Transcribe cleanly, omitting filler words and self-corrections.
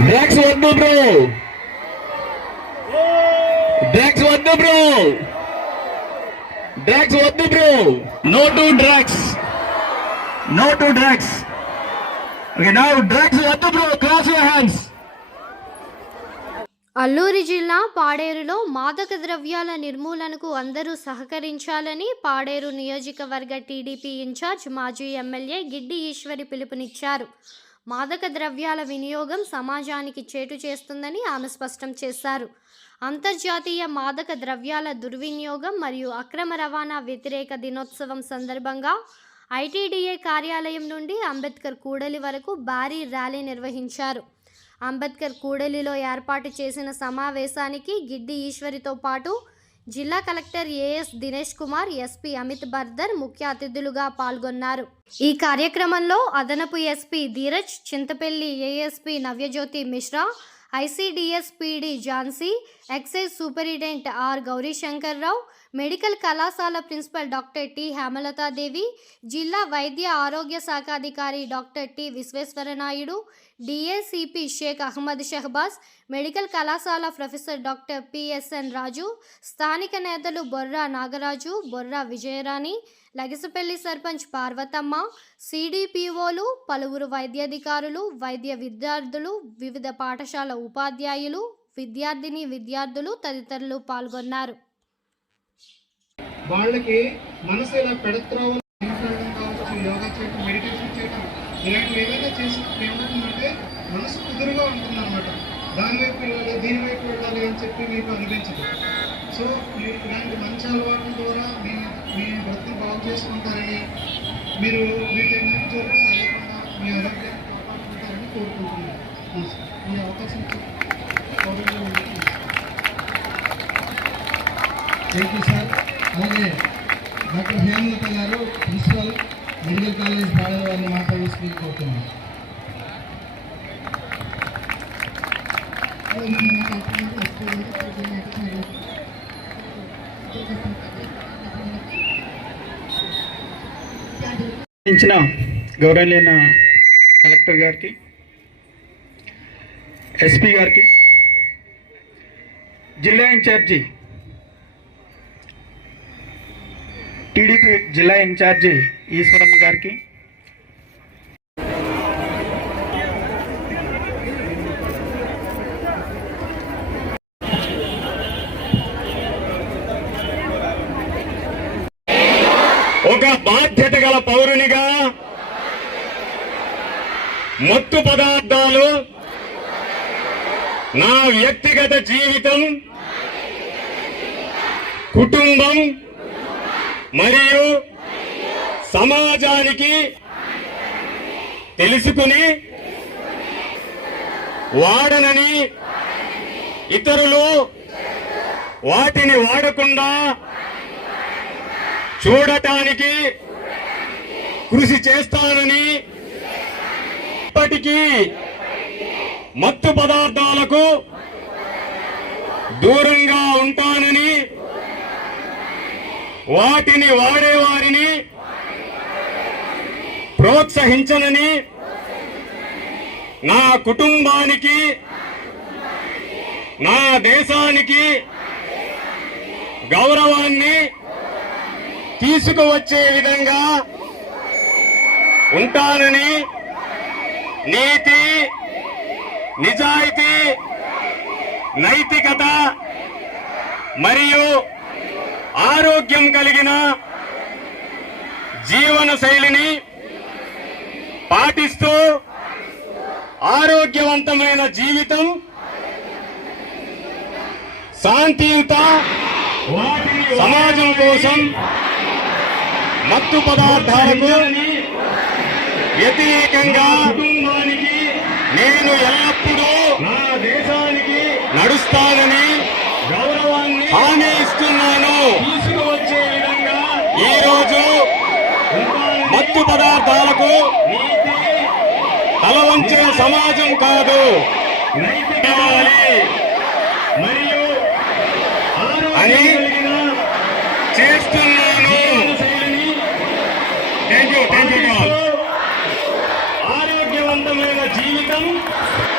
Drugs వద్దు bro, drugs వద్దు bro, drugs వద్దు bro. No to drugs, no to drugs. Okay, now drugs వద్దు bro, cross your hands. Alluri జిల్లా పాడేరులో మాదక ద్రవ్యాల నిర్మూలనకు అందరూ సహకరించాలని పాడేరు నియోజకవర్గ టీడీపీ ఇన్ఛార్జ్ మాజీ ఎమ్మెల్యే గిడ్డి ఈశ్వరి పిలుపునిచ్చారు. మాదక ద్రవ్యాల వినియోగం సమాజానికి చేటు చేస్తుందని ఆమె స్పష్టం చేశారు. అంతర్జాతీయ మాదక ద్రవ్యాల దుర్వినియోగం మరియు అక్రమ రవాణా వ్యతిరేక దినోత్సవం సందర్భంగా ఐటీడీఏ కార్యాలయం నుండి అంబేద్కర్ కూడలి వరకు భారీ ర్యాలీ నిర్వహించారు. అంబేద్కర్ కూడలిలో ఏర్పాటు చేసిన సమావేశానికి గిడ్డి ఈశ్వరితో పాటు జిల్లా collector AS Dinesh Kumar, SP Amit Bardar ముఖ్య అతిథులుగా పాల్గొన్నారు. ఈ కార్యక్రమంలో అదనపు SP Dheeraj, Chintapalli ASP Navyajyothi Mishra, ICDS PD Jhansi, excise superintendent R Gowrishankar Rao, medical కళాశాల ప్రిన్సిపల్ డాక్టర్ టి హేమలతాదేవి, జిల్లా వైద్య ఆరోగ్య శాఖాధికారి doctor T Visweswara Naidu, DACP Sheikh Ahmed Shahbaz, medical కళాశాల ప్రొఫెసర్ డాక్టర్ పిఎస్ఎన్ రాజు, స్థానిక నేతలు బొర్రా నాగరాజు, బొర్రా విజయరాణి, లగిసపల్లి సర్పంచ్ పార్వతమ్మ, సిడిపిఓలు, పలువురు వైద్యాధికారులు, వైద్య విద్యార్థులు, వివిధ పాఠశాల ఉపాధ్యాయులు, విద్యార్థులు తదితరులు పాల్గొన్నారు. వాళ్ళకి మనసు ఇలా పెడత్రోవడం కావచ్చు, యోగా చేయడం, మెడిటేషన్ చేయడం, ఇలాంటివి ఏదైనా చేసినప్పుడు ఏమవుతుందంటే మనసు కుదురుగా ఉంటుందన్నమాట. దాని వైపు వెళ్ళాలి, దీని వైపు వెళ్ళాలి అని చెప్పి మీకు అనిపించదు. సో ఇలాంటి మంచి అలవాట్ల ద్వారా మీ బ్రతుకు బాగు చేసుకుంటారని, మీరు వీటన్నిటి జోలికి వెళ్ళకుండా మీ ఆరోగ్యాన్ని కాపాడుకుంటారని కోరుకుంటున్నాను. ఈ అవకాశం థ్యాంక్ యూ సార్. అలాగే డాక్టర్ హేమలత గారు, ప్రిన్సిపల్ మెడికల్ కాలేజ్ పాడేరు వారిని మాట్లాడి కోరుతున్నాను. ఇచ్చిన గౌరవనీయ కలెక్టర్ గారికి, ఎస్పీ గారికి, జిల్లా ఇన్ఛార్జి టీడీపీ జిల్లా ఇన్ఛార్జి ఈశ్వరమ్మ గారికి, ఒక బాధ్యత గల పౌరునిగా మత్తు పదార్థాలు నా వ్యక్తిగత జీవితం, కుటుంబం మరియు సమాజానికి తెలుసుకుని వాడనని, ఇతరులు వాటిని వాడకుండా చూడటానికి కృషి చేస్తానని, ఇప్పటికీ మత్తు పదార్థాలకు దూరంగా ఉంటానని, వాటిని వాడేవారిని ప్రోత్సహించనని, నా కుటుంబానికి, నా దేశానికి గౌరవాన్ని తీసుకువచ్చే విధంగా ఉంటానని, నీతి, నిజాయితీ, నైతికత మరియు ఆరోగ్యం కలిగిన జీవన శైలిని పాటిస్తూ ఆరోగ్యవంతమైన జీవితం, శాంతియుత సమాజం కోసం మత్తు పదార్థాలకు వ్యతిరేకంగా నేను ఎల్లప్పుడూ నా దేశానికి నడుస్తానని గౌరవాన్ని హామీ ఇస్తున్నాను. తీసుకువచ్చే విధంగా ఈరోజు మత్తు పదార్థాలకు తల వంచే సమాజం కాదు, మరియు అని చేస్తున్నాను. Thank you. ఆరోగ్యవంతమైన జీవితం